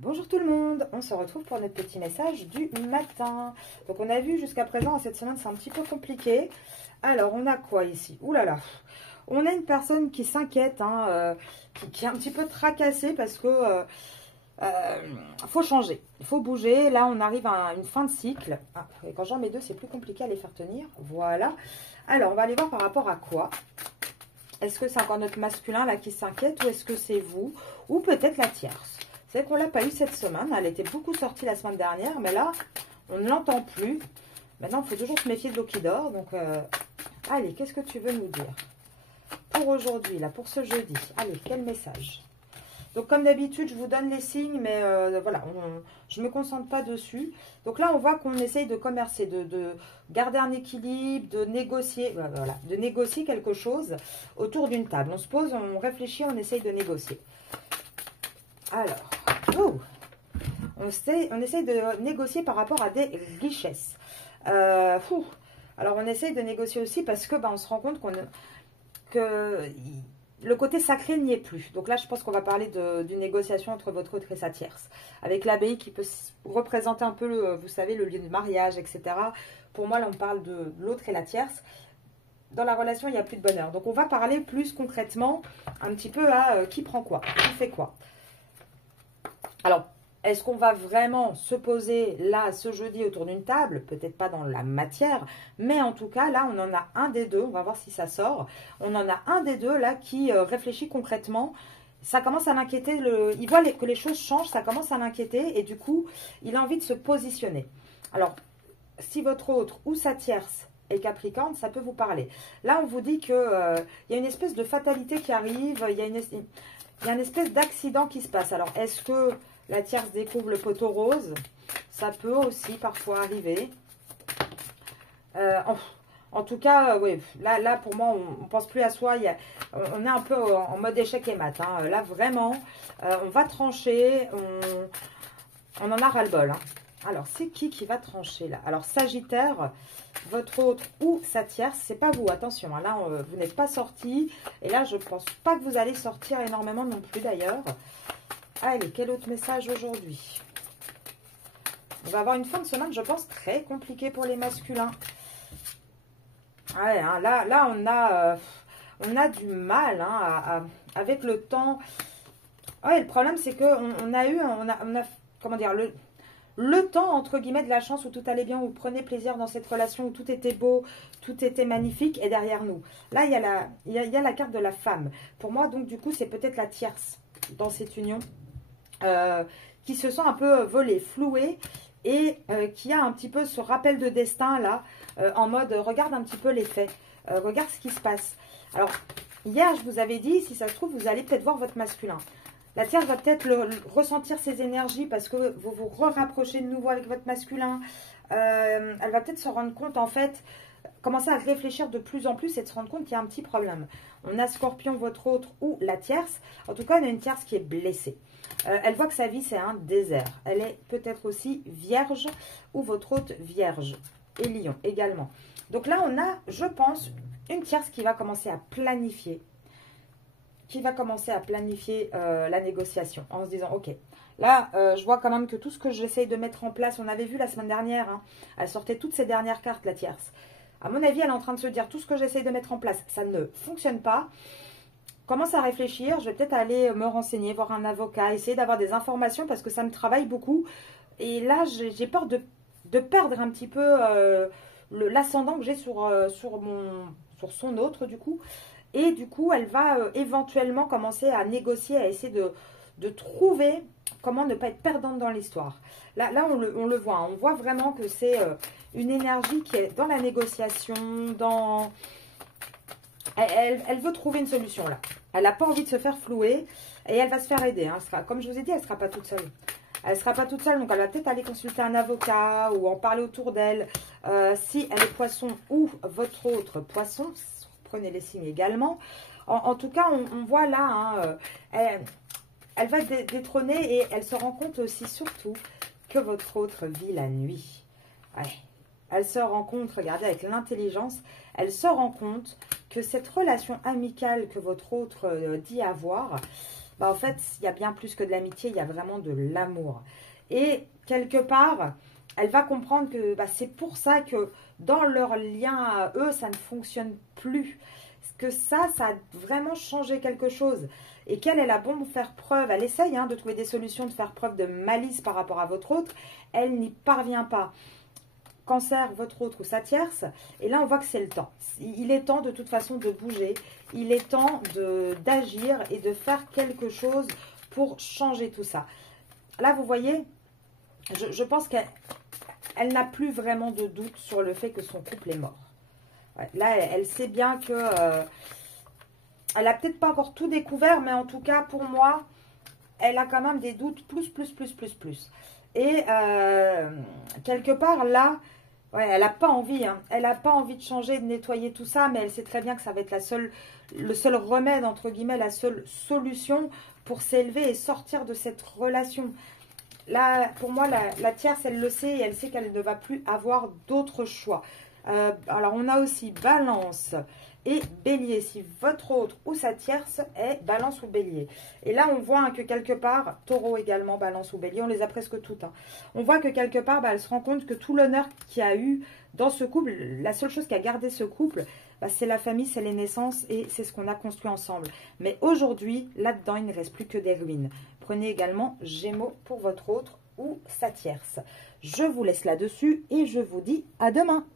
Bonjour tout le monde, on se retrouve pour notre petit message du matin. Donc on a vu jusqu'à présent, cette semaine c'est un petit peu compliqué. Alors on a quoi ici? Ouh là là, on a une personne qui s'inquiète, qui est un petit peu tracassée parce que faut changer, il faut bouger. Là on arrive à une fin de cycle. Ah, et quand j'en mets deux c'est plus compliqué à les faire tenir, voilà. Alors on va aller voir par rapport à quoi. Est-ce que c'est encore notre masculin là qui s'inquiète ou est-ce que c'est vous? Ou peut-être la tierce? C'est qu'on ne l'a pas eu cette semaine. Elle était beaucoup sortie la semaine dernière. Mais là, on ne l'entend plus. Maintenant, il faut toujours se méfier de l'eau qui dort. Donc, allez, qu'est-ce que tu veux nous dire pour aujourd'hui, là, pour ce jeudi? Allez, quel message? Donc, comme d'habitude, je vous donne les signes. Mais voilà, je ne me concentre pas dessus. Donc là, on voit qu'on essaye de commercer, de garder un équilibre, de négocier. Voilà, de négocier quelque chose autour d'une table. On se pose, on réfléchit, on essaye de négocier. Alors, on essaye de négocier par rapport à des richesses. Alors, on essaye de négocier aussi parce que on se rend compte que le côté sacré n'y est plus. Donc là, je pense qu'on va parler d'une négociation entre votre autre et sa tierce. Avec l'abbaye qui peut représenter un peu, vous savez, le lieu de mariage, etc. Pour moi, là, on parle de l'autre et la tierce. Dans la relation, il n'y a plus de bonheur. Donc, on va parler plus concrètement un petit peu à qui prend quoi, qui fait quoi. Alors, est-ce qu'on va vraiment se poser là, ce jeudi, autour d'une table? Peut-être pas dans la matière, mais en tout cas, là, on en a un des deux. On va voir si ça sort. On en a un des deux, là, qui réfléchit concrètement. Ça commence à l'inquiéter. Il voit que les choses changent, ça commence à l'inquiéter. Et du coup, il a envie de se positionner. Alors, si votre autre ou sa tierce est Capricorne, ça peut vous parler. Là, on vous dit qu'il y a une espèce de fatalité qui arrive. Il y a une espèce d'accident qui se passe. Alors, est-ce que la tierce découvre le poteau rose? Ça peut aussi parfois arriver. En tout cas, oui, là, pour moi, on ne pense plus à soi. On est un peu en mode échec et mat. Là, vraiment, on va trancher. On en a ras-le-bol. Alors, c'est qui va trancher là? Alors, Sagittaire, votre autre ou sa tierce, c'est pas vous, attention. Là, vous n'êtes pas sorti. Et là, je pense pas que vous allez sortir énormément non plus d'ailleurs. Allez, quel autre message aujourd'hui? On va avoir une fin de semaine, je pense, très compliquée pour les masculins. Ouais, là, on a du mal avec le temps. Ouais, le problème, c'est qu'on a, comment dire, le temps, entre guillemets, de la chance où tout allait bien, où vous prenez plaisir dans cette relation, où tout était beau, tout était magnifique, est derrière nous. Là, il y a la carte de la femme. Pour moi, donc, du coup, c'est peut-être la tierce dans cette union qui se sent un peu volée, flouée et qui a un petit peu ce rappel de destin, là, en mode, regarde un petit peu les faits, regarde ce qui se passe. Alors, hier, je vous avais dit, si ça se trouve, vous allez peut-être voir votre masculin. La tierce va peut-être ressentir ses énergies parce que vous vous rapprochez de nouveau avec votre masculin. Elle va peut-être se rendre compte, en fait, commencer à réfléchir de plus en plus et de se rendre compte qu'il y a un petit problème. On a Scorpion, votre autre, ou la tierce. En tout cas, on a une tierce qui est blessée. Elle voit que sa vie, c'est un désert. Elle est peut-être aussi vierge ou votre autre vierge. Et lion également. Donc là, on a, je pense, une tierce qui va commencer à planifier. La négociation en se disant, ok, là, je vois quand même que tout ce que j'essaye de mettre en place, on avait vu la semaine dernière, elle sortait toutes ses dernières cartes, la tierce. À mon avis, elle est en train de se dire, tout ce que j'essaye de mettre en place, ça ne fonctionne pas. Commence à réfléchir, je vais peut-être aller me renseigner, voir un avocat, essayer d'avoir des informations parce que ça me travaille beaucoup. Et là, j'ai peur de perdre un petit peu l'ascendant que j'ai sur son autre, du coup. Et du coup, elle va éventuellement commencer à négocier, à essayer de trouver comment ne pas être perdante dans l'histoire. Là on le voit. On voit vraiment que c'est une énergie qui est dans la négociation, dans... Elle veut trouver une solution là. Elle n'a pas envie de se faire flouer et elle va se faire aider. Comme je vous ai dit, elle ne sera pas toute seule. Elle ne sera pas toute seule, donc elle va peut-être aller consulter un avocat ou en parler autour d'elle. Si elle est poisson ou votre autre poisson, prenez les signes également. En tout cas, on voit là, elle va détrôner et elle se rend compte aussi surtout que votre autre vit la nuit. Ouais. Elle se rend compte, regardez, avec l'intelligence, elle se rend compte que cette relation amicale que votre autre dit avoir, bah, en fait, il y a bien plus que de l'amitié, il y a vraiment de l'amour. Et quelque part, elle va comprendre que bah, c'est pour ça que dans leur lien à eux, ça ne fonctionne plus. Que ça a vraiment changé quelque chose. Et qu'elle, elle a bon faire preuve, elle essaye de trouver des solutions, de faire preuve de malice par rapport à votre autre, elle n'y parvient pas. Cancer, votre autre ou sa tierce, et là on voit que c'est le temps. Il est temps de toute façon de bouger, il est temps d'agir et de faire quelque chose pour changer tout ça. Là vous voyez, je pense qu'elle n'a plus vraiment de doute sur le fait que son couple est mort. Ouais, là elle sait bien que elle a peut-être pas encore tout découvert, mais en tout cas pour moi elle a quand même des doutes plus. Et quelque part là, ouais, elle n'a pas envie, elle n'a pas envie de changer, de nettoyer tout ça, mais elle sait très bien que ça va être le seul remède, entre guillemets, la seule solution pour s'élever et sortir de cette relation. Là, pour moi, la tierce, elle le sait et elle sait qu'elle ne va plus avoir d'autre choix. Alors, on a aussi Balance et Bélier, si votre autre ou sa tierce est Balance ou Bélier. Et là, on voit que quelque part, Taureau également, Balance ou Bélier, on les a presque toutes. On voit que quelque part, elle se rend compte que tout l'honneur qu'il y a eu dans ce couple, la seule chose qui a gardé ce couple, c'est la famille, c'est les naissances et c'est ce qu'on a construit ensemble. Mais aujourd'hui, là-dedans, il ne reste plus que des ruines. Prenez également Gémeaux pour votre autre ou sa tierce. Je vous laisse là-dessus et je vous dis à demain.